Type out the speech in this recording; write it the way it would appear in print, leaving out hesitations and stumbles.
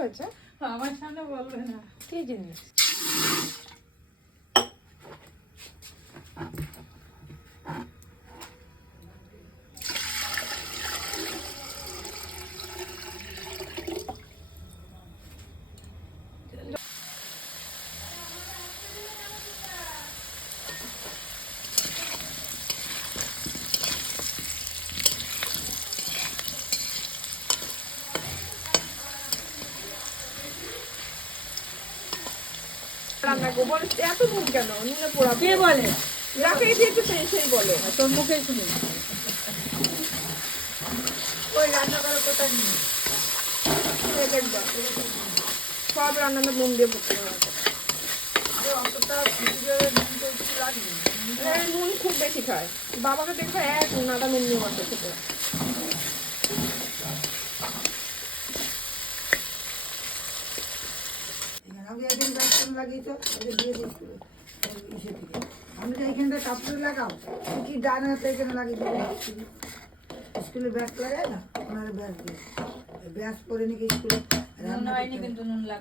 হয়েছে? আমার সামনে বলবে না। কি জিনিস? রান্না করবো এত নুন কেন? নুনে পোড়া কে বলে? যাকে দিয়েছে সেই বলে। তোর মুখে শুনি। ওই রান্না করার কথা নেই। দেখবা সব রান্নাটা নুন দিয়ে পড়তে হবে। নুন খুব বেশি খায়। বাবাকে দেখো এক নাটা নুন নিয়ে বসে খেতে। আমি একদিন গাছটা লাগিয়েছো দিয়ে দিচ্ছি ইসে থেকে আমি তো এইখানটা কাপড় লাগাও কি ডানা তো এখানে লাগিয়ে দেবো স্কুলে ব্যাগ লাগায় না ওনারা ব্যাগ দিয়ে ব্যাগ পরে নাকি স্কুলে নুন হয়নি কিন্তু নুন লাগে।